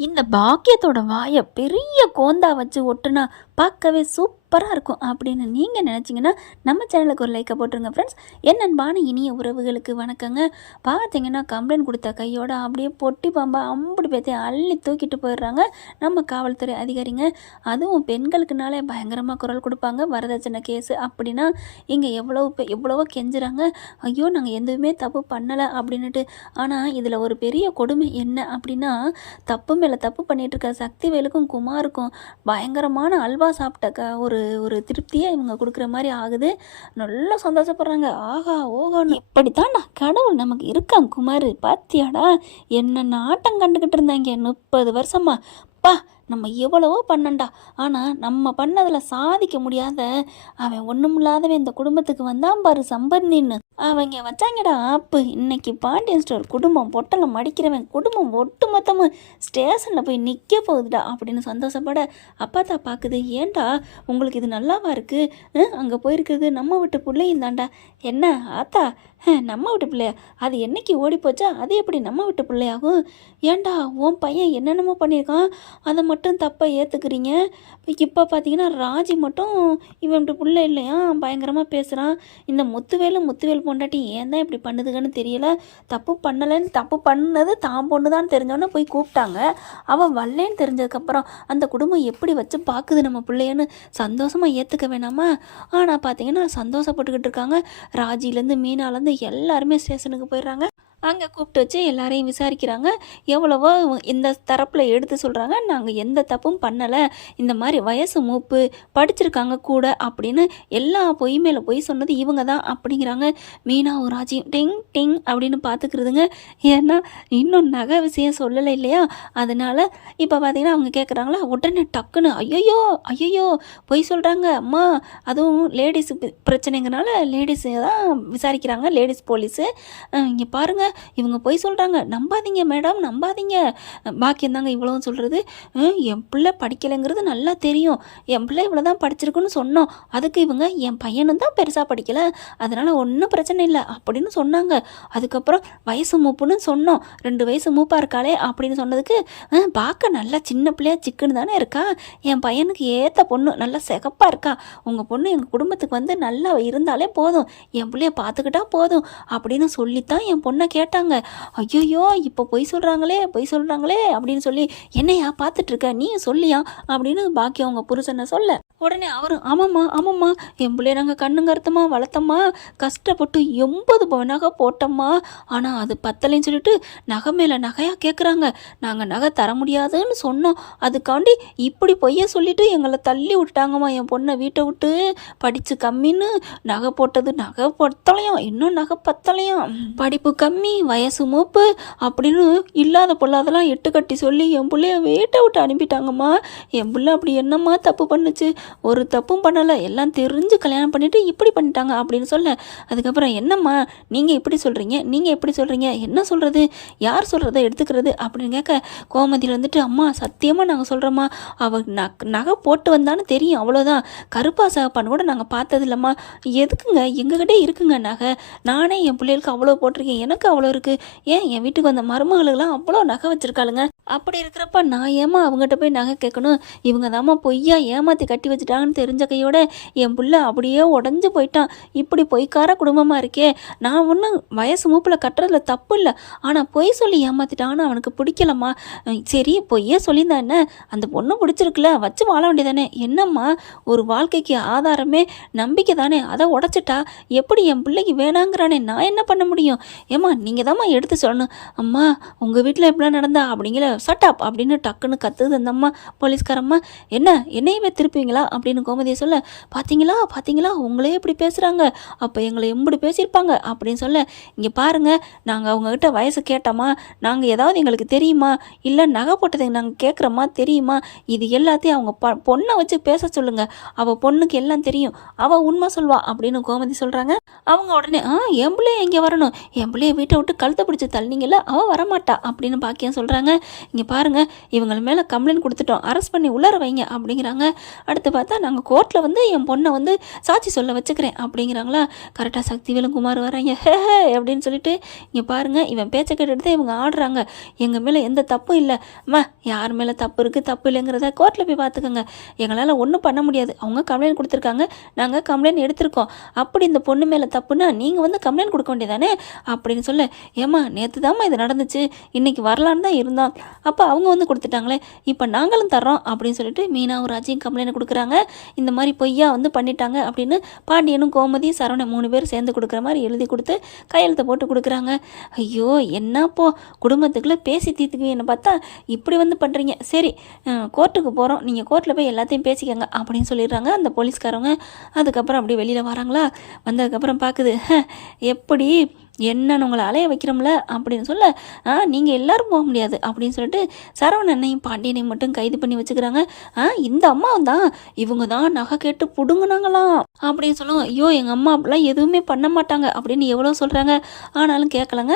இந்த பாக்கியத்தோட வாயை பெரிய கோந்தா வச்சு ஒட்டுனா பார்க்கவே சூப்பர் சூப்பராக இருக்கும் அப்படின்னு நீங்கள் நினச்சிங்கன்னா நம்ம சேனலுக்கு ஒரு லைக்கை போட்டுருங்க ஃப்ரெண்ட்ஸ் என் அன்பான இனிய உறவுகளுக்கு வணக்கங்க. பார்த்தீங்கன்னா கம்ப்ளைண்ட் கொடுத்த கையோட அப்படியே பொட்டி பாம்பா அம்படி பேத்தி அள்ளி தூக்கிட்டு போயிடுறாங்க. நம்ம காவல்துறை அதிகாரிங்க. அதுவும் பெண்களுக்குனாலே பயங்கரமாக குரல் கொடுப்பாங்க. வரதட்சணை கேஸு அப்படின்னா இங்கே எவ்வளோ பே- எவ்வளவோ கெஞ்சுறாங்க. ஐயோ நாங்கள் எதுவுமே தப்பு பண்ணலை அப்படின்னுட்டு. ஆனால் இதில் ஒரு பெரிய கொடுமை என்ன அப்படின்னா தப்பு மேலே தப்பு பண்ணிகிட்டு இருக்க சக்திவேலுக்கும் குமாருக்கும் பயங்கரமான அல்வா சாப்பிட்ட க ஒரு ஒரு திருப்தியை இவங்க கொடுக்குற மாதிரி ஆகுது. நல்லா சந்தோஷப்படுறாங்க. ஆஹா ஓஹோன்னு. இப்படித்தான் நான் கடவுள் நமக்கு இருக்கான் குமார். பாத்தியாடா என்னென்ன ஆட்டம் கண்டுக்கிட்டு இருந்தாங்க முப்பது வருஷமா. பா நம்ம எவ்வளவோ பண்ணண்டா. ஆனால் நம்ம பண்ணதில் சாதிக்க முடியாத அவன் ஒன்றுமில்லாதவன் இந்த குடும்பத்துக்கு வந்தான் பாரு சம்பந்தின்னு. அவங்க வச்சாங்கடா ஆப்பு. இன்னைக்கு பாண்டியன் ஸ்டோர் குடும்பம் பொட்டலம் மடிக்கிறவன் குடும்பம் ஒட்டு மொத்தமாக ஸ்டேஷனில் போய் நிற்க போகுதுடா அப்படின்னு சந்தோஷப்பட அப்பா தான் பார்க்குது ஏன்டா உங்களுக்கு இது நல்லாவா இருக்குது அங்கே போயிருக்கிறது நம்ம வீட்டு பிள்ளையும் தாண்டா என்ன ஆத்தா? நம்ம வீட்டு பிள்ளையா? அது என்னைக்கு ஓடி போச்சா? அது எப்படி நம்ம வீட்டு பிள்ளையாகும்? ஏன்டா உன் பையன் என்னென்னமோ பண்ணியிருக்கான். அதை மட்டும் தப்பாக ஏற்றுக்கிறீங்க இப்போ பார்த்தீங்கன்னா ராஜி மட்டும் இவன் பிள்ளை இல்லையா பயங்கரமாக பேசுகிறான் இந்த முத்துவேலு முத்துவேல் பொண்டாட்டி ஏன் தான் இப்படி பண்ணுதுங்கன்னு தெரியல. தப்பு பண்ணலைன்னு தப்பு பண்ணது தான் பொண்ணு தான் தெரிஞ்சோன்னே போய் கூப்பிட்டாங்க. அவன் வரலன்னு தெரிஞ்சதுக்கப்புறம் அந்த குடும்பம் எப்படி வச்சு பார்க்குது நம்ம பிள்ளையன்னு சந்தோஷமாக ஏற்றுக்க வேணாமா? ஆனால் பார்த்தீங்கன்னா சந்தோஷப்பட்டுக்கிட்டு இருக்காங்க. ராஜிலேருந்து மீனாலேருந்து எல்லாருமே ஸ்டேஷனுக்கு போயிடுறாங்க. அங்கே கூப்பிட்டு வச்சு எல்லாரையும் விசாரிக்கிறாங்க. எவ்வளவோ இந்த தரப்பில் எடுத்து சொல்கிறாங்க நாங்கள் எந்த தப்பும் பண்ணலை. இந்த மாதிரி வயசு மூப்பு படிச்சிருக்காங்க கூட அப்படின்னு எல்லா பொய் மேலே பொய் சொன்னது இவங்க தான் அப்படிங்கிறாங்க. மீனாவும் ராஜியும் டிங் டிங் அப்படின்னு பார்த்துக்கிறதுங்க ஏன்னா இன்னும் நகை விஷயம் சொல்லலை இல்லையா? அதனால இப்போ பார்த்தீங்கன்னா அவங்க கேட்குறாங்களா உடனே டக்குன்னு ஐயோ ஐயோ பொய் சொல்கிறாங்க அம்மா. அதுவும் லேடிஸ் பிரச்சனைங்கிறனால லேடிஸு தான் விசாரிக்கிறாங்க லேடிஸ் போலீஸு. இங்கே பாருங்கள் இவங்க பொய் சொல்கிறாங்க நம்பாதீங்க மேடம் நம்பாதீங்க. பாக்கியம் தாங்க இவ்வளோன்னு சொல்கிறது என் பிள்ளை படிக்கலைங்கிறது நல்லா தெரியும். என் பிள்ளை இவ்வளோ தான் படிச்சிருக்குன்னு சொன்னோம். அதுக்கு இவங்க என் பையனும் தான் பெருசாக படிக்கலை. அதனால் ஒன்றும் பிரச்சனை இல்லை. அப்படின்னு சொன்னாங்க. அதுக்கப்புறம் வயசு மூப்புன்னு சொன்னோம். ரெண்டு வயசு மூப்பாக இருக்காளே அப்படின்னு சொன்னதுக்கு பார்க்க நல்லா சின்ன பிள்ளையா சிக்குன்னு தானே இருக்கா? என் பையனுக்கு ஏற்ற பொண்ணு நல்லா சிகப்பாக இருக்கா? உங்கள் பொண்ணு எங்கள் குடும்பத்துக்கு வந்து நல்லா இருந்தாலே போதும். என் பிள்ளைய பார்த்துக்கிட்டா போதும். அப்படின்னு சொல்லித்தான் என் பொண்ணை கே கேட்டாங்க ஐயோ இப்போ பொய் சொல்கிறாங்களே பொய் சொல்கிறாங்களே அப்படின்னு சொல்லி என்னையா பார்த்துட்ருக்க நீ சொல்லியா? அப்படின்னு பாக்கி அவங்க புருஷனை சொல்ல. உடனே அவரும் ஆமாம்மா ஆமாம்மா என் பிள்ளைய நாங்கள் கண்ணுங்கருத்தம்மா வளர்த்தம்மா கஷ்டப்பட்டு எண்பது நகை போட்டோம்மா. ஆனால் அது பத்தலைன்னு சொல்லிட்டு நகை மேலே நகையாக கேட்குறாங்க நாங்கள் நகை தர முடியாதுன்னு சொன்னோம். அதுக்காண்டி இப்படி பொய்ய சொல்லிவிட்டு எங்களை தள்ளி விட்டாங்கம்மா என் பொண்ணை வீட்டை விட்டு. படித்து கம்மின்னு நகை போட்டது நகை பத்தலையும் இன்னும் நகை பத்தலையும். படிப்பு கம்மி வயசு மூப்பு அப்படின்னு இல்லாத பொல்லாதெல்லாம் எட்டு கட்டி சொல்லி என் பிள்ளைய வீட்டை விட்டு அனுப்பிட்டாங்கம்மா. என் பிள்ளை அப்படி என்னம்மா தப்பு பண்ணுச்சு? ஒரு தப்பும் பண்ணலை எல்லாம் தெரிஞ்சு கல்யாணம் பண்ணிவிட்டு இப்படி பண்ணிட்டாங்க அப்படின்னு சொல்ல அதுக்கப்புறம் என்னம்மா நீங்கள் இப்படி சொல்கிறீங்க நீங்கள் எப்படி சொல்கிறீங்க என்ன சொல்கிறது யார் சொல்கிறத எடுத்துக்கிறது அப்படின்னு கேட்க கோமதியில் வந்துட்டு அம்மா சத்தியமாக நாங்கள் சொல்கிறோம்மா அவள் நக் நகை போட்டு வந்தான்னு தெரியும் அவ்வளோதான் கருப்பா சகப்பான்னு கூட நாங்கள் பார்த்தது இல்லைம்மா எதுக்குங்க எங்ககிட்டே இருக்குங்க நகை. நானே என் பிள்ளைகளுக்கு அவ்வளோ போட்டிருக்கேன் எனக்கு அவ்வளோ இருக்குது ஏன் என் வீட்டுக்கு வந்த மருமகளுக்கெல்லாம் அவ்வளோ நகை வச்சுருக்காளுங்க? அப்படி இருக்கிறப்ப நான் ஏமா அவங்ககிட்ட போய் நகை கேட்கணும்? இவங்க தாம்மா பொய்யா ஏமாற்றி கட்டி வச்சுட்டாங்கன்னு தெரிஞ்ச கையோட என் பிள்ளை அப்படியே உடஞ்சி போயிட்டான். இப்படி பொய்க்கார குடும்பமாக இருக்கே. நான் ஒன்றும் வயசு மூப்பில் கட்டுறதுல தப்பு இல்லை. ஆனால் பொய் சொல்லி ஏமாத்திட்டான்னு அவனுக்கு பிடிக்கலம்மா. சரி பொய்யே சொல்லியிருந்தா என்ன? அந்த பொண்ணு பிடிச்சிருக்குல்ல வச்சு வாழ வேண்டியதானே? என்னம்மா? ஒரு வாழ்க்கைக்கு ஆதாரமே நம்பிக்கை தானே? அதை உடச்சிட்டா எப்படி என் பிள்ளைக்கு வேணாங்கிறானே? நான் என்ன பண்ண முடியும்? ஏம்மா நீங்கள் தாம்மா எடுத்து சொல்லணும். அம்மா உங்கள் வீட்டில் எப்படிலாம் நடந்தா அப்படிங்கிற சட்டாப் அப்படின்னு டக்குன்னு கத்துது அந்த அம்மா போலீஸ்காரம்மா. என்ன? என்னையுமே திருப்பிங்களா அப்படின்னு கோமதியை சொல்ல பார்த்தீங்களா பார்த்தீங்களா உங்களே இப்படி பேசுகிறாங்க அப்போ எங்களை எம்படி பேசியிருப்பாங்க? அப்படின்னு சொல்ல இங்கே பாருங்கள் நாங்கள் அவங்கக்கிட்ட வயசு கேட்டோமா? நாங்கள் ஏதாவது எங்களுக்கு தெரியுமா? இல்லை நகை போட்டதை நாங்கள் கேட்குறோமா தெரியுமா? இது எல்லாத்தையும் அவங்க ப பொண்ணை வச்சு பேச சொல்லுங்கள் அவள் பொண்ணுக்கு எல்லாம் தெரியும். அவள் உண்மை சொல்வா. அப்படின்னு கோமதி சொல்கிறாங்க அவங்க உடனே ஆ என் பிள்ளைய இங்கே வரணும். என் பிள்ளைய வீட்டை விட்டு கழுத்தை பிடிச்சி தள்ளிங்கல்ல அவள் வரமாட்டா. அப்படின்னு பாக்கியம் சொல்கிறாங்க இங்கே பாருங்க இவங்க மேலே கம்ப்ளைண்ட் கொடுத்துட்டோம். அரெஸ்ட் பண்ணி உள்ளார வைங்க. அப்படிங்கிறாங்க. அடுத்து பார்த்தா நாங்கள் கோர்ட்டில் வந்து என் பொண்ணை வந்து சாட்சி சொல்ல வச்சுக்கிறேன். அப்படிங்கிறாங்களா? கரெக்டாக சக்திவேலும் குமார் வராங்க. ஹே ஹே அப்படின்னு சொல்லிட்டு இங்கே பாருங்கள் இவன் பேச்சை கேட்டுட்டு தான் இவங்க ஆடுறாங்க. எங்கள் மேலே எந்த தப்பும் இல்லை. அம்மா யார் மேலே தப்பு இருக்குது தப்பு இல்லைங்கிறத கோர்ட்டில் போய் பார்த்துக்கோங்க. எங்களால் ஒன்றும் பண்ண முடியாது. அவங்க கம்ப்ளைண்ட் கொடுத்துருக்காங்க. நாங்கள் கம்ப்ளைண்ட் எடுத்திருக்கோம். அப்படி இந்த பொண்ணு மேலே தப்புனா நீங்கள் வந்து கம்ப்ளைண்ட் கொடுக்க வேண்டியதானே? அப்படின்னு சொல்ல ஏம்மா நேற்று தாம்மா இது நடந்துச்சு. இன்றைக்கி வரலான்னு தான் இருந்தோம். அப்போ அவங்க வந்து கொடுத்துட்டாங்களே. இப்போ நாங்களும் தர்றோம் அப்படின்னு சொல்லிட்டு மீனாவும் ராஜியும் கம்ப்ளைண்ட் கொடுக்குறாங்க. இந்த மாதிரி பொய்யா வந்து பண்ணிட்டாங்க அப்படின்னு பாண்டியனும் கோமதி சரவணன் மூணு பேர் சேர்ந்து கொடுக்குற மாதிரி எழுதி கொடுத்து கையெழுத்தை போட்டு கொடுக்குறாங்க. ஐயோ என்னப்போ? குடும்பத்துக்குள்ளே பேசி தீர்த்துக்குவீங்கன்னு பார்த்தா. இப்படி வந்து பண்ணுறீங்க சரி கோர்ட்டுக்கு போகிறோம் நீங்கள் கோர்ட்டில் போய் எல்லாத்தையும் பேசிக்கங்க அப்படின்னு சொல்லிடுறாங்க அந்த போலீஸ்காரவங்க. அதுக்கப்புறம் அப்படியே வெளியில் வராங்களா? வந்ததுக்கப்புறம் பார்க்குது எப்படி என்னன்னு உங்களை அலைய வைக்கிறோம்ல அப்படின்னு சொல்ல ஆ நீங்கள் எல்லோரும் போக முடியாது அப்படின்னு சொல்லிட்டு சரவணனையும் பாண்டியனையும் மட்டும் கைது பண்ணி வச்சுக்கிறாங்க. ஆ இந்த அம்மா தான் இவங்க தான் நகை கேட்டு புடுங்குனாங்களாம் அப்படின்னு சொல்லுவோம் ஐயோ எங்கள் அம்மா அப்படிலாம் எதுவுமே பண்ண மாட்டாங்க அப்படின்னு எவ்வளோ சொல்கிறாங்க ஆனாலும் கேட்கலங்க.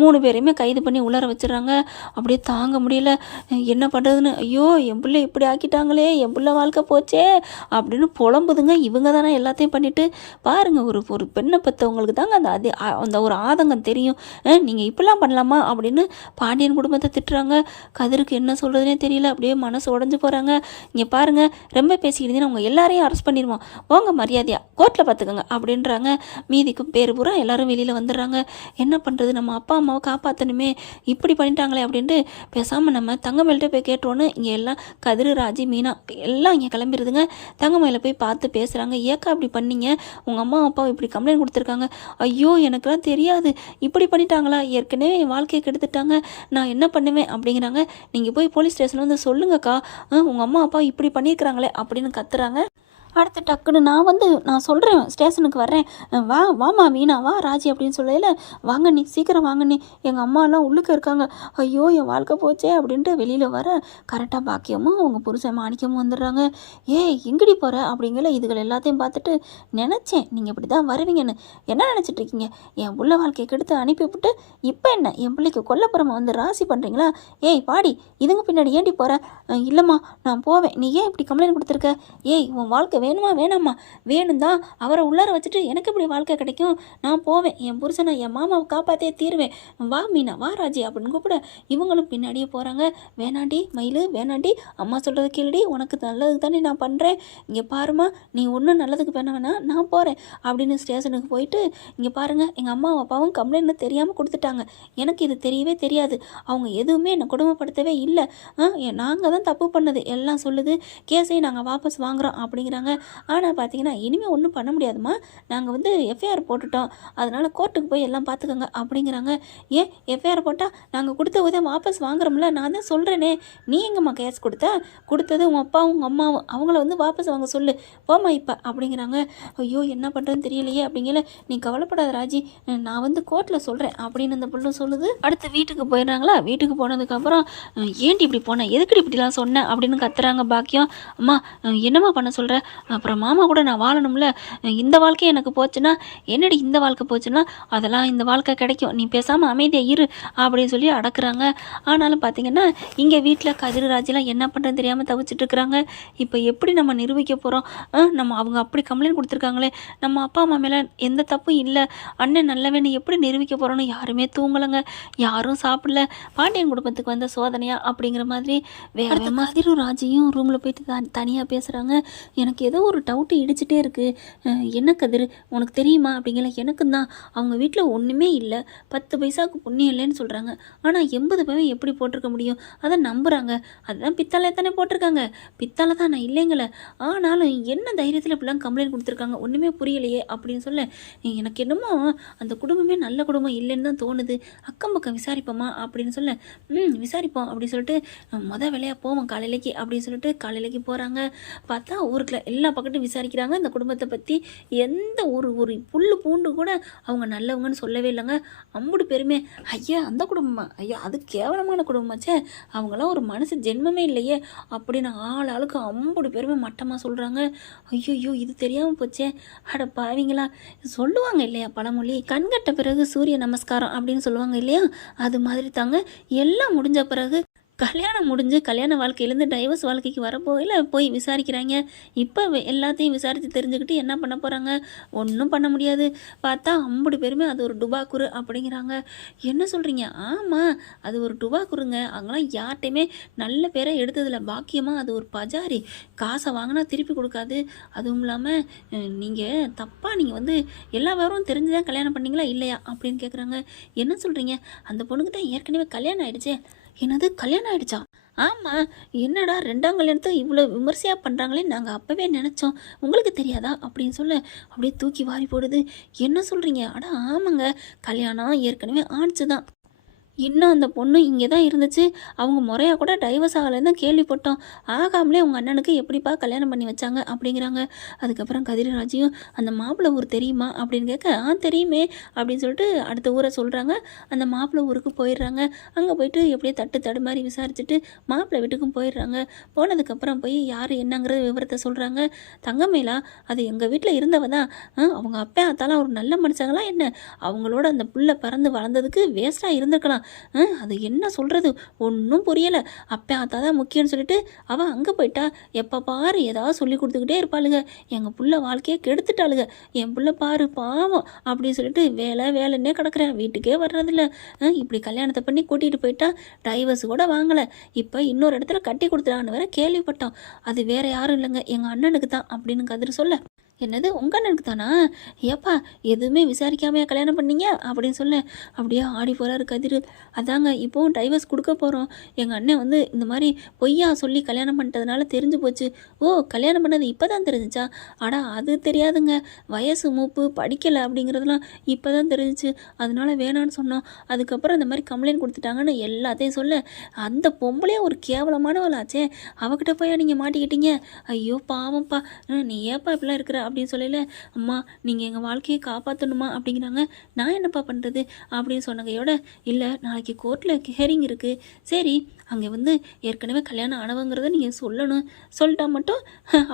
மூணு பேரையுமே கைது பண்ணி உள்ளார வச்சிடுறாங்க. அப்படியே தாங்க முடியல. என்ன பண்ணுறதுன்னு ஐயோ என் பிள்ளை இப்படி ஆக்கிட்டாங்களே என் பிள்ளை வாழ்க்கை போச்சே அப்படின்னு புலம்புதுங்க. இவங்க தானே எல்லாத்தையும் பண்ணிவிட்டு பாருங்கள் ஒரு ஒரு பெண்ணை பற்றவங்களுக்கு தாங்க அந்த அது அந்த ஒரு ஆதங்கம் தெரியும். நீங்கள் இப்படிலாம் பண்ணலாமா? அப்படின்னு பாண்டியன் குடும்பத்தை திட்டுறாங்க. கதிருக்கு என்ன சொல்கிறதுனே தெரியல. அப்படியே மனசு உடஞ்சு போகிறாங்க இங்கே பாருங்கள் ரொம்ப பேசிக்கிட்டு அவங்க எல்லாரையும் அரெஸ்ட் பண்ணிடுவோம். போங்க மரியாதையாக கோர்ட்டில் பார்த்துக்கோங்க அப்படின்றாங்க. மீதிக்கும் பேர் பூரா எல்லாரும் வெளியில் வந்துடுறாங்க. என்ன பண்ணுறது நம்ம அப்பா அம்மாவை காப்பாற்றணுமே இப்படி பண்ணிட்டாங்களே அப்படின்ட்டு பேசாமல் நம்ம தங்கமயில்கிட்ட போய் கேட்டோன்னு இங்கே எல்லாம் கதிரு ராஜி மீனா எல்லாம் இங்கே கிளம்பிடுதுங்க தங்கமயில போய் பார்த்து பேசுகிறாங்க ஏக்கா இப்படி பண்ணீங்க? உங்கள் அம்மா அப்பாவை இப்படி கம்ப்ளைண்ட் கொடுத்துருக்காங்க. ஐயோ எனக்குலாம் தெரியாது. இப்படி பண்ணிட்டாங்களா? ஏற்கனவே என் வாழ்க்கையை கெடுத்துட்டாங்க. நான் என்ன பண்ணுவேன்? அப்படிங்கிறாங்க. நீங்கள் போய் போலீஸ் ஸ்டேஷனில் வந்து சொல்லுங்கக்கா. உங்கள் அம்மா அப்பா இப்படி பண்ணியிருக்கிறாங்களே அப்படின்னு கத்துறாங்க. அடுத்து டக்குன்னு நான் வந்து நான் சொல்கிறேன் ஸ்டேஷனுக்கு வர்றேன். வா வாமா வீணா வா ராஜி அப்படின்னு சொல்லல. வாங்க நீ சீக்கிரம் வாங்க நீ. எங்கள் அம்மாலாம் உள்ளுக்க இருக்காங்க. ஐயோ என் வாழ்க்கை போச்சே அப்படின்ட்டு வெளியில் வர கரெக்டாக பாக்கியமும் அவங்க புருஷன் மாணிக்கமும் வந்துடுறாங்க. ஏய் எங்கடி போகிற அப்படிங்கிற இதுகள் எல்லாத்தையும் பார்த்துட்டு நினச்சேன். நீங்கள் இப்படி தான் வருவீங்கன்னு. என்ன நினச்சிட்டு இருக்கீங்க? என் உள்ள வாழ்க்கையை கெடுத்து அனுப்பிவிட்டு இப்போ என்ன? என் பிள்ளைக்கு கொல்லப்புறமா வந்து ராசி பண்ணுறீங்களா ஏய் பாடி இதுங்க பின்னாடி ஏண்டி போகிற இல்லைம்மா நான் போவேன். நீ ஏன் இப்படி கம்ப்ளைண்ட் கொடுத்துருக்க? ஏய் உன் வாழ்க்கை வேணுமா வேணாமா வேணும் தான் அவரை உள்ளார வச்சுட்டு எனக்கு இப்படி வாழ்க்கை கிடைக்கும்? நான் போவேன். என் புருஷனை என் மாமாவை காப்பாற்றே தீருவேன். வா மீனா. வா ராஜி அப்படின்னு கூப்பிட இவங்களும் பின்னாடியே போகிறாங்க வேணாண்டி மயிலு வேணாண்டி அம்மா சொல்கிறது கேளுடி. உனக்கு நல்லதுக்கு தானே நான் பண்ணுறேன் இங்கே பாருமா நீ ஒன்றும் நல்லதுக்கு பண்ண வேணாம் நான் போகிறேன் அப்படின்னு ஸ்டேஷனுக்கு போயிட்டு இங்கே பாருங்கள் எங்கள் அம்மாவும் அப்பாவும் கம்ப்ளைண்ட் தெரியாமல் கொடுத்துட்டாங்க. எனக்கு இது தெரியவே தெரியாது. அவங்க எதுவுமே என்னை கொடுமைப்படுத்தவே இல்லை. நாங்கள் தான் தப்பு பண்ணது. எல்லாம் சொல்லுது. கேஸையும் நாங்கள் வாபஸ் வாங்குகிறோம் அப்படிங்கிறாங்க. ஆனால் பார்த்தீங்கன்னா இனிமேல் ஒன்றும் பண்ண முடியாதும்மா. நாங்கள் வந்து எஃப்ஐஆர் போட்டுட்டோம். அதனால் கோர்ட்டுக்கு போய் எல்லாம் பார்த்துக்கோங்க அப்படிங்கிறாங்க. ஏன்? எஃப்ஐஆர் போட்டால் நாங்கள் கொடுத்த உதவி வாபஸ் வாங்குறோம்ல. நான் தான் சொல்கிறேனே நீ எங்கம்மா கேஸ் கொடுத்த? கொடுத்தது உங்கள் அப்பாவும் உங்கள் அம்மாவும். அவங்கள வந்து வாபஸ் வாங்க சொல்லு. போம்மா இப்போ அப்படிங்கிறாங்க. ஐயோ என்ன பண்ணுறதுன்னு தெரியலையே அப்படிங்கல. நீ கவலைப்படாத ராஜி. நான் வந்து கோர்ட்டில் சொல்கிறேன் அப்படின்னு அந்த பொண்ணு சொல்லுது. அடுத்து வீட்டுக்கு போயிடுறாங்களா? வீட்டுக்கு போனதுக்கப்புறம் ஏன்டி இப்படி போனேன் எதுக்கு இப்படிலாம் சொன்னேன் அப்படின்னு கத்துறாங்க பாக்கியம். அம்மா என்னம்மா பண்ண சொல்கிற அப்புறம் மாமா கூட நான் வாழணும்ல. இந்த வாழ்க்கை எனக்கு போச்சுன்னா என்னடி இந்த வாழ்க்கை போச்சுன்னா அதெல்லாம் இந்த வாழ்க்கை கிடைக்கும். நீ பேசாமல் அமைதியாக இரு அப்படின்னு சொல்லி அடக்குறாங்க. ஆனாலும் பார்த்தீங்கன்னா இங்கே வீட்டில் கதிரராஜெலாம் என்ன பண்ணுறது தெரியாமல் தவிச்சிட்டு இருக்கிறாங்க. இப்போ எப்படி நம்ம நிரூபிக்க போகிறோம் நம்ம அவங்க அப்படி கம்ப்ளைண்ட் கொடுத்துருக்காங்களே. நம்ம அப்பா அம்மா மேலே எந்த தப்பும் இல்லை. அண்ணன் நல்லவன்னு எப்படி நிரூபிக்க போகிறோன்னு யாருமே தூங்கலைங்க. யாரும் சாப்பிடல. பாண்டியன் குடும்பத்துக்கு வந்த சோதனையா அப்படிங்கிற மாதிரி வேற மாதிரி ராஜியும் ரூமில் போயிட்டு தனியாக பேசுகிறாங்க எனக்கு ஏதோ ஒரு டவுட்டு இடிச்சிட்டே இருக்குது என்ன கதிர்? உனக்கு தெரியுமா? அப்படிங்கிற எனக்கு தான். அவங்க வீட்டில் ஒன்றுமே இல்லை. பத்து பைசாவுக்கு புண்ணியம் இல்லைன்னு சொல்கிறாங்க ஆனால் எண்பது பவன் எப்படி போட்டிருக்க முடியும்? அதை நம்புகிறாங்க அதுதான் பித்தளை தானே போட்டிருக்காங்க. பித்தளை தான் நான் இல்லைங்கள ஆனாலும் என்ன தைரியத்தில் இப்படிலாம் கம்ப்ளைண்ட் கொடுத்துருக்காங்க? ஒன்றுமே புரியலையே அப்படின்னு சொல்ல எனக்கு என்னமோ அந்த குடும்பமே நல்ல குடும்பம் இல்லைன்னு தான் தோணுது. அக்கம் பக்கம் விசாரிப்போமா? அப்படின்னு சொல்ல ம் விசாரிப்போம் அப்படின்னு சொல்லிட்டு மொதல் வேலையாக போவோம் காலையிலைக்கு அப்படின்னு சொல்லிட்டு காலையிலைக்கு போகிறாங்க பார்த்தா ஊருக்குள்ள எல்லா பக்கத்தையும் விசாரிக்கிறாங்க. இந்த குடும்பத்தை பற்றி எந்த ஒரு ஒரு புல் பூண்டு கூட அவங்க நல்லவங்கன்னு சொல்லவே இல்லைங்க. அம்புடு பெருமை ஐயா அந்த குடும்பமா? ஐயா அது கேவலமான குடும்பமாச்சே அவங்களாம் ஒரு மனசு ஜென்மமே இல்லையே! அப்படின்னு ஆள் ஆளுக்கு அம்புடு பெருமை மட்டமாக சொல்கிறாங்க ஐயோ இது தெரியாமல் போச்சே! அட பாவீங்களா! சொல்லுவாங்க இல்லையா பழமொழி? கண்கட்ட பிறகு சூரிய நமஸ்காரம் அப்படின்னு சொல்லுவாங்க இல்லையா? அது மாதிரி தாங்க. எல்லாம் முடிஞ்ச பிறகு கல்யாணம் முடிஞ்சு கல்யாண வாழ்க்கையிலேருந்து டைவர்ஸ் வாழ்க்கைக்கு வரப்போயில் போய் விசாரிக்கிறாங்க. இப்போ எல்லாத்தையும் விசாரித்து தெரிஞ்சுக்கிட்டு என்ன பண்ண போகிறாங்க ஒன்றும் பண்ண முடியாது. பார்த்தா ஐம்பது பேருமே அது ஒரு டுபாக்குரு அப்படிங்கிறாங்க. என்ன சொல்கிறீங்க ஆமாம் அது ஒரு டுபாக்குருங்க அவங்களாம் யார்கிட்டையுமே நல்ல பேரை எடுத்ததில்ல. பாக்கியமாக அது ஒரு பஜாரி. காசை வாங்கினா திருப்பி கொடுக்காது. அதுவும் இல்லாமல் நீங்கள் தப்பாக நீங்கள் வந்து எல்லா விவரமும் தெரிஞ்சு தான் கல்யாணம் பண்ணீங்களா இல்லையா அப்படின்னு கேட்குறாங்க என்ன சொல்கிறீங்க அந்த பொண்ணுக்கு தான் ஏற்கனவே கல்யாணம் ஆயிடுச்சே. என்னது கல்யாணம் ஆயிடுச்சா? ஆமாம் என்னடா ரெண்டாம் கல்யாணத்தை இவ்வளோ விமர்சையாக பண்ணுறாங்களே நாங்கள் அப்போவே நினச்சோம். உங்களுக்கு தெரியாதா? அப்படின்னு சொல்ல அப்படியே தூக்கி வாரி போடுது. என்ன சொல்கிறீங்க அட ஆமாங்க கல்யாணம் ஏற்கனவே ஆணிச்சு தான் இன்னும் அந்த பொண்ணு இங்கே தான் இருந்துச்சு. அவங்க முறையாக கூட டைவர்ஸ் ஆகலைன்னு தான் கேள்விப்பட்டோம். ஆகாமலே அவங்க அண்ணனுக்கு எப்படிப்பா கல்யாணம் பண்ணி வச்சாங்க அப்படிங்கிறாங்க. அதுக்கப்புறம் கதிரராஜையும் அந்த மாப்பிள்ளை ஊர் தெரியுமா அப்படின்னு கேட்க ஆ தெரியுமே அப்படின்னு சொல்லிட்டு அடுத்த ஊரை சொல்கிறாங்க அந்த மாப்பிள்ளை ஊருக்கு போயிடுறாங்க. அங்கே போயிட்டு எப்படியே தட்டு தடு மாதிரி விசாரிச்சுட்டு மாப்பிள்ளை வீட்டுக்கும் போயிடுறாங்க. போனதுக்கப்புறம் போய் யார் என்னங்கிற விவரத்தை சொல்கிறாங்க தங்கமேலா அது எங்கள் வீட்டில் இருந்தவ தான். ஆ, அவங்க அப்பா அத்தாலாம் ஒரு நல்ல மனுஷங்களாம் என்ன? அவங்களோட அந்த புள்ள பிறந்து வளர்ந்ததுக்கு வேஸ்ட்டாக இருந்திருக்கலாம். அது என்ன சொல்கிறது ஒன்றும் புரியலை. அப்பா அத்தா தான் முக்கியம்னு சொல்லிட்டு அவள் அங்கே போயிட்டா. எப்போ பாரு ஏதாவது சொல்லி கொடுத்துக்கிட்டே இருப்பாளுங்க எங்கள் புள்ள வாழ்க்கையை கெடுத்துட்டாளுங்க என் புள்ள பாரு பாவம் அப்படின்னு சொல்லிட்டு வேலை வேலைன்னே கிடக்குறேன் வீட்டுக்கே வர்றதில்ல. இப்படி கல்யாணத்தை பண்ணி கூட்டிகிட்டு போயிட்டா. டைவர்ஸ் கூட வாங்கலை. இப்போ இன்னொரு இடத்துல கட்டி கொடுத்துட்டான்னு வேற கேள்விப்பட்டோம். அது வேற யாரும் இல்லைங்க. எங்கள் அண்ணனுக்கு தான் அப்படின்னு கதிர் சொல்ல. என்னது உங்கள் அண்ணனுக்கு தானா? ஏப்பா எதுவுமே விசாரிக்காமையா கல்யாணம் பண்ணீங்க? அப்படின்னு சொல்ல அப்படியே ஆடி போகிறாரு கதிர். அதாங்க இப்போவும் டைவர்ஸ் கொடுக்க போகிறோம் எங்கள் அண்ணன் வந்து இந்த மாதிரி பொய்யா சொல்லி கல்யாணம் பண்ணிட்டதுனால தெரிஞ்சு போச்சு. ஓ கல்யாணம் பண்ணது இப்போ தான் ஆடா அடா அது தெரியாதுங்க. வயசு மூப்பு படிக்கலை அப்படிங்கிறதுலாம் இப்போ தான் தெரிஞ்சுச்சு. அதனால வேணான்னு சொன்னோம் அதுக்கப்புறம் இந்த மாதிரி கம்ப்ளைண்ட் கொடுத்துட்டாங்கன்னு எல்லாத்தையும் சொல்ல அந்த பொம்பளையே ஒரு கேவலமானவளாச்சே அவகிட்ட போய் நீங்கள் மாட்டிக்கிட்டீங்க? ஐயோ பாவம்ப்பா. நீ ஏப்பா இப்படிலாம் இருக்கிற? அப்படின்னு சொல்லல அம்மா நீங்கள் எங்கள் வாழ்க்கையை காப்பாற்றணுமா அப்படிங்கிறாங்க. நான் என்னப்பா பண்ணுறது அப்படின்னு சொன்னகையோட இல்லை நாளைக்கு கோர்ட்டில் ஹியரிங் இருக்குது சரி அங்கே வந்து ஏற்கனவே கல்யாணம் ஆனவங்கிறத நீங்கள் சொல்லணும். சொல்லிட்டா மட்டும்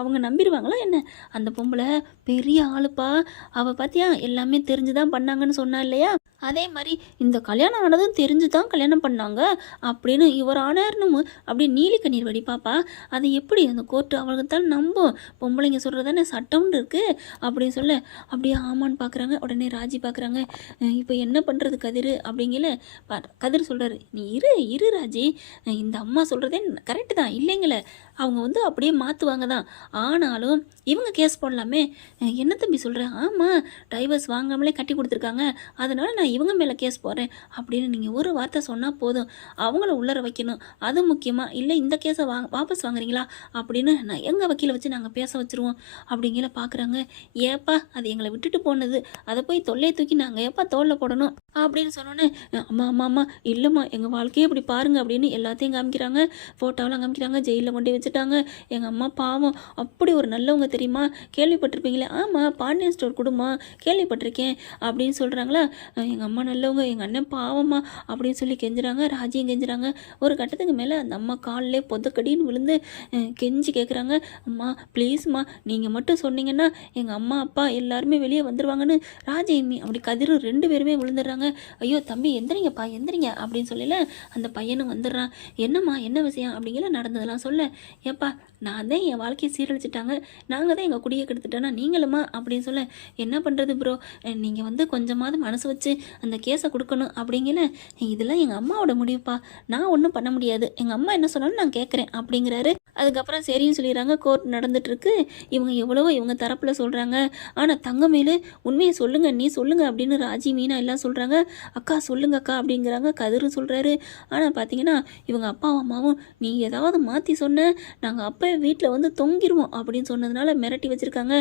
அவங்க நம்பிடுவாங்களா என்ன? அந்த பொம்பளை பெரிய ஆளுப்பா. அவள் பார்த்தியா எல்லாமே தெரிஞ்சு தான் பண்ணாங்கன்னு சொன்னா இல்லையா? அதே மாதிரி இந்த கல்யாணம் ஆனதும் தெரிஞ்சு தான் கல்யாணம் பண்ணாங்க. அப்படின்னு இவர் ஆனார்னு அப்படியே நீலி கண்ணீர் வடிப்பாப்பா அதை எப்படி அந்த கோர்ட்டு அவளுக்கு தான் நம்பும் பொம்பளைங்க சொல்கிறதானே சட்டம்னு இருக்குது அப்படின்னு சொல்ல அப்படியே ஆமான்னு பார்க்குறாங்க உடனே ராஜி பார்க்குறாங்க இப்போ என்ன பண்ணுறது கதிர்? அப்படிங்கல ப- கதிர் சொல்கிறாரு நீ இரு இரு ராஜி. இந்த அம்மா சொல்கிறதே கரெக்டு தான். இல்லைங்களே? அவங்க வந்து அப்படியே மாற்றுவாங்க தான் ஆனாலும் இவங்க கேஸ் போடலாமே. என்ன தம்பி சொல்கிறேன் ஆமாம் டைவர்ஸ் வாங்காமலே கட்டி கொடுத்துருக்காங்க. அதனால் நான் இவங்க மேலே கேஸ் போடுறேன் அப்படின்னு நீங்கள் ஒரு வார்த்தை சொன்னால் போதும். அவங்கள உள்ளர வைக்கணும். அது முக்கியமாக இல்லை இந்த கேஸை வா வாபஸ் வாங்குறீங்களா? அப்படின்னு நான் எங்கள் வக்கீலை வச்சு நாங்கள் பேச வச்சுருவோம். அப்படிங்கிற பார்க்குறாங்க ஏப்பா அது எங்களை விட்டுட்டு போனது. அதை போய் தொல்லையை தூக்கி நாங்கள் ஏப்பா தோளில் போடணும்? அப்படின்னு சொன்னோன்னே அம்மா அம்மா அம்மா இல்லைம்மா எங்கள் வாழ்க்கையை இப்படி பாருங்க அப்படின்னு எல்லாத்தையும் காமிக்கிறாங்க. ஃபோட்டோவெல்லாம் காமிக்கிறாங்க. ஜெயிலில் கொண்டு வச்சுட்டாங்க. எங்கள் அம்மா பாவம். அப்படி ஒரு நல்லவங்க தெரியுமா? கேள்விப்பட்டிருப்பீங்களே. ஆமாம் பாண்டியன் ஸ்டோர் குடும்பம் கேள்விப்பட்டிருக்கேன் அப்படின்னு சொல்கிறாங்களா எங்கள் அம்மா நல்லவங்க எங்கள் அண்ணன் பாவம்மா அப்படின்னு சொல்லி கெஞ்சுறாங்க. ராஜியும் கெஞ்சுறாங்க. ஒரு கட்டத்துக்கு மேலே அந்த அம்மா காலிலே பொத்தக்கடின்னு விழுந்து கெஞ்சி கேட்குறாங்க அம்மா ப்ளீஸ்மா நீங்கள் மட்டும் சொன்னீங்கன்னா எங்கள் அம்மா அப்பா எல்லாருமே வெளியே வந்துடுவாங்கன்னு ராஜேமி அப்படி கதிரும் ரெண்டு பேருமே விழுந்துடுறாங்க. ஐயோ தம்பி எந்திரிங்கப்பா எந்திரிங்க. அப்படின்னு சொல்லல அந்த பையனும் வந்துடுறான். என்னம்மா என்ன விஷயம்? அப்படிங்கிற நடந்ததெல்லாம் சொல்ல. ஏப்பா நான் தான் என் வாழ்க்கையை சீரழிச்சிட்டாங்க. நாங்கள் தான் எங்கள் குடியை கெடுத்துட்டோன்னா நீங்களுமா? அப்படின்னு சொல்ல. என்ன பண்ணுறது ப்ரோ? நீங்கள் வந்து கொஞ்சமாவது மனசு வச்சு அந்த கேஸை கொடுக்கணும் அப்படிங்கிற இதெல்லாம் எங்கள் அம்மாவோட முடிவுப்பா. நான் ஒன்றும் பண்ண முடியாது. எங்கள் அம்மா என்ன சொன்னாலும் நான் கேட்குறேன் அப்படிங்கிறாரு. அதுக்கப்புறம் சரின்னு சொல்லிடுறாங்க. கோர்ட் நடந்துட்டுருக்கு. இவங்க எவ்வளவோ இவங்க தரப்பில் சொல்கிறாங்க ஆனால் தங்கமேலு உண்மையை சொல்லுங்கள் நீ சொல்லுங்கள் அப்படின்னு ராஜி மீனா எல்லாம் சொல்கிறாங்க அக்கா சொல்லுங்க அக்கா அப்படிங்கிறாங்க. கதிரு சொல்கிறாரு ஆனால் பார்த்தீங்கன்னா இவங்க அப்பாவும் அம்மாவும் நீ ஏதாவது மாற்றி சொன்ன நாங்கள் அப்போ வீட்டில் வந்து தொங்கிடுவோம் அப்படின்னு சொன்னதுனால மிரட்டி வச்சுருக்காங்க.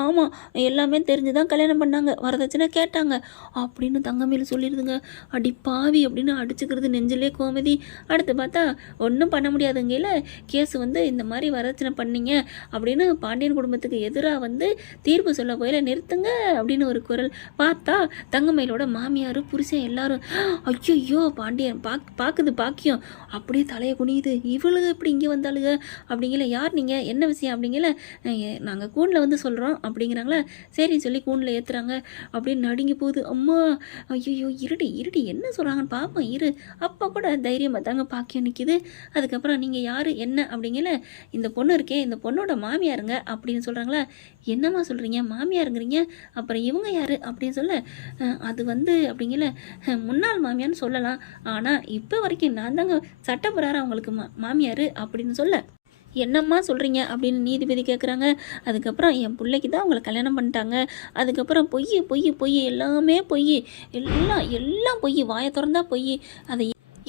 ஆமாம் எல்லாமே தெரிஞ்சு தான் கல்யாணம் பண்ணாங்க. வரதட்சணை கேட்டாங்க. அப்படின்னு தங்கமேலு சொல்லிடுதுங்க. அடி பாவி அப்படின்னு அடிச்சுக்கிறது நெஞ்சிலே கோமதி. அடுத்து பார்த்தா ஒன்றும் பண்ண முடியாதுங்கையில் கேஸ் வந்து இந்த மாதிரி வரதட்சணை பண்ணீங்க அப்படின்னு பாண்டியன் குடும்பத்துக்கு எதிராக வந்து தீர்ப்பு சொல்ல போயில நிறுத்துங்க அப்படின்னு ஒரு குரல் பார்த்தா தங்கமயிலோட மாமியார் புருஷன் எல்லாரும் ஐயோ பாண்டியன் பாக் பார்க்குது பாக்கியம். அப்படியே தலையை குனியுது. இவளுக எப்படி இங்கே வந்தாளுங்க அப்படிங்கல யார் நீங்கள் என்ன விஷயம்? அப்படிங்கல நாங்கள் கூண்டில் வந்து சொல்கிறோம் அப்படிங்கிறாங்களா சரி சொல்லி கூண்டில் ஏற்றுறாங்க அப்படியே நடுங்கி போகுது. அம்மா ஐயோ இருடி இருடி என்ன சொல்கிறாங்கன்னு பார்ப்போம் இரு. அப்போ கூட தைரியமாக தாங்க பாக்கியம் நிற்கிது அதுக்கப்புறம் நீங்கள் யார்? என்ன? அப்படி அப்படிங்கல இந்த பொண்ணு இருக்கே இந்த பொண்ணோட மாமியாருங்க அப்படின்னு சொல்கிறாங்களா என்னம்மா சொல்கிறீங்க மாமியாருங்கிறீங்க? அப்புறம் இவங்க யார்? அப்படின்னு சொல்ல அது வந்து அப்படிங்கல முன்னாள் மாமியார்னு சொல்லலாம். ஆனால் இப்போ வரைக்கும் நான் தாங்க சட்டப்பிரகாரம் அவங்களுக்கு மா மாமியார் அப்படின்னு சொல்ல என்னம்மா சொல்கிறீங்க அப்படின்னு நீதிபதி கேட்குறாங்க அதுக்கப்புறம் என் பிள்ளைக்கு தான் அவங்களை கல்யாணம் பண்ணிட்டாங்க. அதுக்கப்புறம் பொய் பொய் பொய் எல்லாமே பொய். எல்லாம் எல்லாம் பொய். வாயை திறந்தா பொய். அதை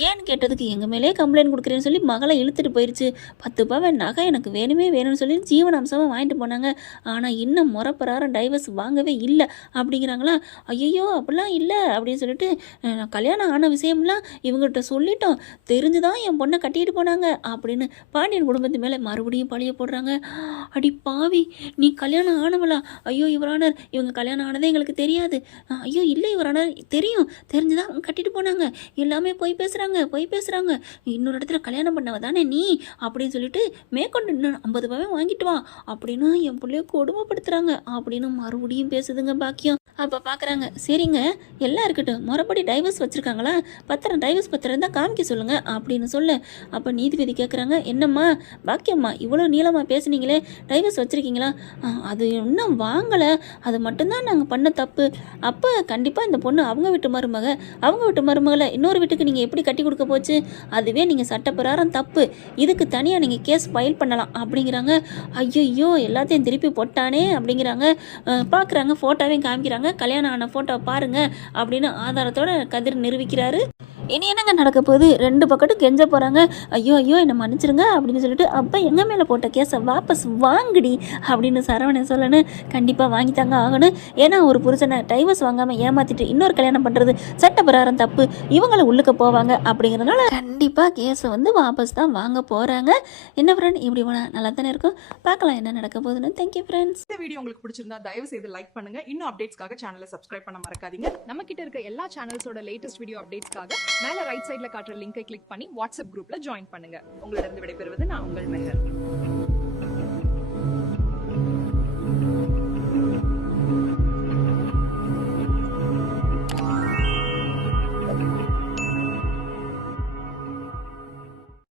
ஏன்னு கேட்டதுக்கு எங்கள் மேலே கம்ப்ளைண்ட் கொடுக்குறேன்னு சொல்லி மகளை இழுத்துட்டு போயிடுச்சு பத்து பவன் நகை எனக்கு வேணுமே வேணும்னு சொல்லி ஜீவனாம்சமாக வாங்கிட்டு போனாங்க. ஆனால் இன்னும் முறப்பிரகாரம் டைவர்ஸ் வாங்கவே இல்லை. அப்படிங்கிறாங்களா? ஐயோ அப்படிலாம் இல்லை. அப்படின்னு சொல்லிட்டு நான் கல்யாணம் ஆன விஷயம்லாம் இவங்ககிட்ட சொல்லிட்டோம். தெரிஞ்சு தான் என் பொண்ணை கட்டிட்டு போனாங்க. அப்படின்னு பாண்டியன் குடும்பத்து மேலே மறுபடியும் பழிய போடுறாங்க. அடி பாவி நீ கல்யாணம் ஆனவளா? ஐயோ இவரானர் இவங்க கல்யாணம் ஆனதே எங்களுக்கு தெரியாது. ஐயோ இல்லை இவரானர் தெரியும். தெரிஞ்சுதான் அவங்க கட்டிட்டு போனாங்க. எல்லாமே போய் பேசுகிறாங்க போய் பேசுகிறாங்க இன்னொரு இடத்துல கல்யாணம் பண்ணவ தானே நீ? அப்படின்னு சொல்லிட்டு மேற்கொண்டு இன்னும் ஐம்பது ரூபாயும் வாங்கிட்டு வா. அப்படின்னு என் பிள்ளைய கொடுமைப்படுத்துகிறாங்க அப்படின்னு மறுபடியும் பேசுதுங்க பாக்கியம். அப்போ பார்க்குறாங்க சரிங்க எல்லாம் இருக்கட்டும். மறுபடி டைவர்ஸ் வச்சுருக்காங்களா? பத்திரம் டைவர்ஸ் பத்திரம் தான் காமிக்க சொல்லுங்கள் அப்படின்னு சொல்ல. அப்போ நீதிபதி கேட்குறாங்க என்னம்மா பாக்கியம்மா இவ்வளோ நீளமாக பேசுனீங்களே டைவர்ஸ் வச்சுருக்கீங்களா? அது இன்னும் வாங்கலை. அது மட்டும்தான் நாங்கள் பண்ண தப்பு. அப்போ கண்டிப்பாக இந்த பொண்ணு அவங்க வீட்டு மருமக அவங்க வீட்டு மருமகளை இன்னொரு வீட்டுக்கு நீங்கள் எப்படி கட்டி கட்டி கொடுக்க போச்சு. அதுவே நீங்கள் சட்டப்பிரகாரம் தப்பு. இதுக்கு தனியாக நீங்கள் கேஸ் ஃபைல் பண்ணலாம் அப்படிங்கிறாங்க. ஐயோ எல்லாத்தையும் திருப்பி போட்டானே அப்படிங்கிறாங்க. பார்க்குறாங்க ஃபோட்டோவையும் காமிக்கிறாங்க. கல்யாணம் ஆன ஃபோட்டோ பாருங்கள் அப்படின்னு ஆதாரத்தோட கதிர் நிரூபிக்கிறாரு. இனி என்னங்க நடக்க போகுது? ரெண்டு பக்கட்டும் கெஞ்ச போகிறாங்க ஐயோ ஐயோ என்னை மன்னிச்சிருங்க அப்படின்னு சொல்லிட்டு அப்போ எங்கள் மேலே போட்ட கேஸை வாபஸ் வாங்குடி அப்படின்னு சரவணன் சொல்லணும். கண்டிப்பாக வாங்கித்தாங்க ஆகணும். ஏன்னா ஒரு புருஷனை டைவர்ஸ் வாங்காமல் ஏமாற்றிட்டு இன்னொரு கல்யாணம் பண்ணுறது சட்டப்பிரகாரம் தப்பு. இவங்களை உள்ளுக்க போவாங்க அப்படிங்கிறதுனால கண்டிப்பாக கேஸை வந்து வாபஸ் தான் வாங்க போகிறாங்க என்ன ஃப்ரெண்ட் இப்படி போனால் நல்லா தானே இருக்கும்? பார்க்கலாம் என்ன நடக்க போகுதுன்னு. தேங்க்யூ ஃப்ரெண்ட்ஸ் இந்த வீடியோ உங்களுக்கு பிடிச்சிருந்தா தயவு செய்து லைக் பண்ணுங்க. இன்னும் அப்டேட்ஸ்க்காக சேனலை சப்ஸ்கிரைப் பண்ண மறக்காதீங்க. நம்ம கிட்ட இருக்க எல்லா சேனல்ஸோட லேட்டஸ்ட் வீடியோ அப்டேட்ஸ்க்காக மேல ரைட் சைடுல காட்டுற லிங்கை கிளிக் பண்ணி வாட்ஸ்அப் குரூப்ல ஜாயின் பண்ணுங்க. உங்களிடம் விடைபெறுவது நான் உங்கள் மெஹர்.